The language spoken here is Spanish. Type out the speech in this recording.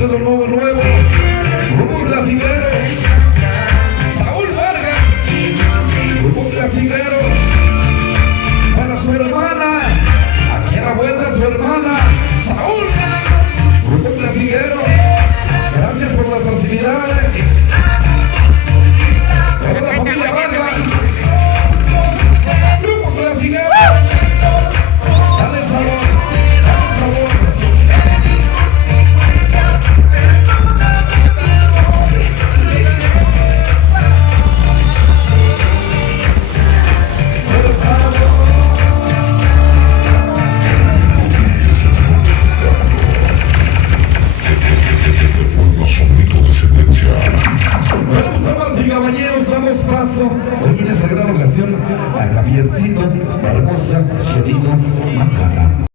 Esto es lo nuevo, nuevo. Grupo Clasicleros. Saúl Vargas. Grupo Clasicleros. Para su hermana. Aquí a la vuelta su hermana. Saúl. Grupo Clasicleros. Gracias por las facilidades. Toda la familia Vargas. Grupo Clasicleros. Dale sabor. Dale sabor. Bueno, damas y caballeros, damos paso hoy en esta gran ocasión a Javiercito, la hermosa Sherino Macara.